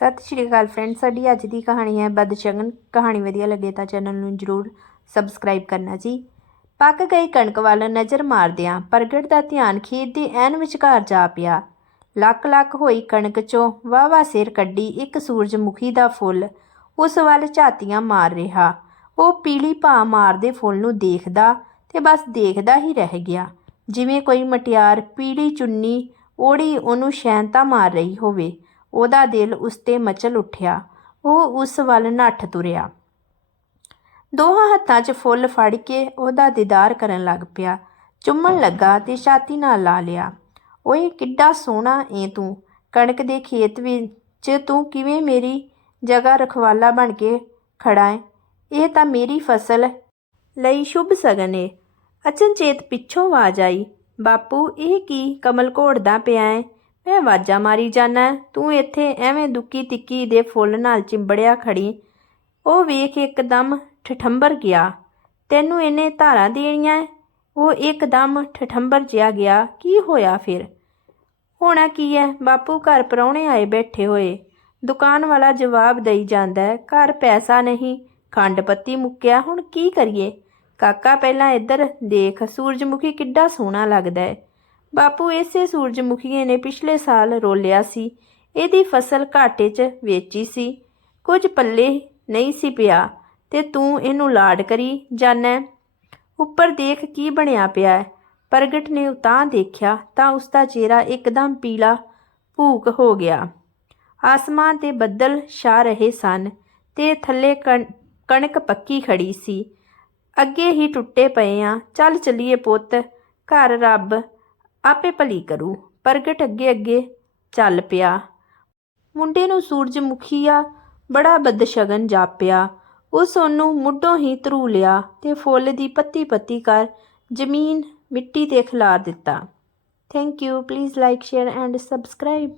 ਸਤਿ ਸ਼੍ਰੀ ਅਕਾਲ ਫਰੈਂਡ ਸਾਡੀ ਅੱਜ ਦੀ ਕਹਾਣੀ ਹੈ ਬਦਸ਼ਗਨ ਕਹਾਣੀ ਵਧੀਆ ਲੱਗੇ ਤਾਂ ਚੈਨਲ ਨੂੰ ਜਰੂਰ ਸਬਸਕ੍ਰਾਈਬ ਕਰਨਾ ਜੀ। ਪੱਕ ਗਈ ਕਣਕ ਵੱਲ ਨਜ਼ਰ ਮਾਰਦਿਆਂ ਪ੍ਰਗਟ ਦਾ ਧਿਆਨ ਖੇਤ ਦੇ ਐਨ ਵਿਚਕਾਰ ਜਾ ਪਿਆ। ਲੱਕ ਲੱਕ ਹੋਈ ਕਣਕ ਚੋਂ ਵਾਵਾ ਸਿਰ ਕੱਢੀ ਇੱਕ ਸੂਰਜਮੁਖੀ ਦਾ ਫੁੱਲ। ਉਸ ਵੱਲ ਝਾਤੀਆਂ ਮਾਰ ਰਿਹਾ। ਉਹ ਪੀਲੀ ਭਾ ਮਾਰਦੇ ਫੁੱਲ ਨੂੰ ਦੇਖਦਾ ਤੇ ਬਸ ਦੇਖਦਾ ਹੀ ਰਹਿ ਗਿਆ। ਜਿਵੇਂ ਕੋਈ ਮਟਿਆਰ, ਪੀਲੀ ਚੁੰਨੀ, ਓੜੀ ਉਹਨੂੰ ਸ਼ੈਂਤਾ ਮਾਰ ਰਹੀ ਹੋਵੇ। ਉਹਦਾ ਦਿਲ ਉਸ ਤੇ ਮਚਲ ਉੱਠਿਆ। ਉਹ ਉਸ ਵੱਲ ਨੱਠ ਤੁਰਿਆ। ਦੋਹਾਂ ਹੱਥਾਂ 'ਚ ਫੁੱਲ ਫੜ ਕੇ ਉਹਦਾ ਦੀਦਾਰ ਕਰਨ ਲੱਗ ਪਿਆ। ਚੁੰਮਣ ਲੱਗਾ ਤੇ ਛਾਤੀ ਨਾਲ ਲਾ ਲਿਆ। ਓਏ, ਕਿੱਡਾ ਸੋਹਣਾ ਏ ਤੂੰ। ਕਣਕ ਦੇ ਖੇਤ ਵਿੱਚ ਤੂੰ ਕਿਵੇਂ ਮੇਰੀ ਜਗ੍ਹਾ ਰਖਵਾਲਾ ਬਣ ਕੇ ਖੜਾ ਏ? ਇਹ ਤਾਂ ਮੇਰੀ ਫਸਲ ਲਈ ਸ਼ੁਭ ਸਗਨ ਏ। ਅਚਨਚੇਤ ਪਿੱਛੋਂ ਆਵਾਜ਼ ਆਈ, ਬਾਪੂ, ਇਹ ਕੀ ਕਮਲ ਘੋੜਦਾ ਪਿਆ ਏ? ਮੈਂ ਆਵਾਜ਼ਾਂ ਮਾਰੀ ਜਾਨਾ ਤੂੰ ਇੱਥੇ ਐਵੇਂ ਦੁੱਕੀ ਤਿੱਕੀ ਦੇ ਫੁੱਲ ਨਾਲ ਚਿੰਬੜਿਆ ਖੜੀ। ਉਹ ਵੇਖ ਇੱਕਦਮ ਠਠੰਬਰ ਗਿਆ। ਤੈਨੂੰ ਇਹਨੇ ਧਾਰਾਂ ਦੇਣੀਆਂ ਏ? ਉਹ ਇੱਕਦਮ ਠਠੰਬਰ ਜਿਹਾ ਗਿਆ। ਕੀ ਹੋਇਆ ਫਿਰ? ਹੋਣਾ ਕੀ ਹੈ? ਬਾਪੂ ਘਰ ਪਰੌਣੇ ਆਏ ਬੈਠੇ ਹੋਏ। ਦੁਕਾਨ ਵਾਲਾ ਜਵਾਬ ਦੇਈ ਜਾਂਦਾ ਹੈ, ਘਰ ਪੈਸਾ ਨਹੀਂ। ਖੰਡ ਪੱਤੀ ਮੁੱਕਿਆ, ਹੁਣ ਕੀ ਕਰੀਏ? ਕਾਕਾ ਪਹਿਲਾਂ ਇੱਧਰ ਦੇਖ, ਸੂਰਜਮੁਖੀ ਕਿੱਡਾ ਸੋਹਣਾ ਲੱਗਦਾ ਹੈ। ਬਾਪੂ ਇਸੇ ਸੂਰਜਮੁਖੀਏ ਨੇ ਪਿਛਲੇ ਸਾਲ ਰੋਲਿਆ ਸੀ। ਇਹਦੀ ਫਸਲ ਘਾਟੇ 'ਚ ਵੇਚੀ ਸੀ। ਕੁਝ ਪੱਲੇ ਨਹੀਂ ਸੀ ਪਿਆ ਤੇ ਤੂੰ ਇਹਨੂੰ ਲਾਡ ਕਰੀ ਜਾਨਾ। ਉੱਪਰ ਦੇਖ ਕੀ ਬਣਿਆ ਪਿਆ ਹੈ। ਪ੍ਰਗਟ ਨੇ ਉਤਾਂ ਦੇਖਿਆ ਤਾਂ ਉਸ ਦਾ ਚਿਹਰਾ ਇੱਕਦਮ ਪੀਲਾ ਭੂਕ ਹੋ ਗਿਆ। ਆਸਮਾਨ ਤੇ ਬੱਦਲ ਛਾ ਰਹੇ ਸਨ ਤੇ ਥੱਲੇ ਕਣ- ਕਣਕ ਪੱਕੀ ਖੜੀ ਸੀ। ਅੱਗੇ ਹੀ ਟੁੱਟੇ ਪਏ ਆ। ਚੱਲ ਚੱਲੀਏ ਪੁੱਤ। ਘਰ ਰੱਬ ਆਪੇ ਭਲੀ ਕਰੂ, ਪ੍ਰਗਟ ਅੱਗੇ ਅੱਗੇ ਚੱਲ ਪਿਆ। ਮੁੰਡੇ ਨੂੰ ਸੂਰਜਮੁਖੀਆ ਬੜਾ ਬਦਸ਼ਗਨ ਜਾਪਿਆ। ਉਸ ਉਹਨੂੰ ਮੁੱਢੋਂ ਹੀ ਧਰੂ ਲਿਆ ਤੇ ਫੁੱਲ ਦੀ ਪੱਤੀ ਪੱਤੀ ਕਰ ਜ਼ਮੀਨ ਮਿੱਟੀ ਤੇ ਖਿਲਾਰ ਦਿੱਤਾ। Thank you please like share and subscribe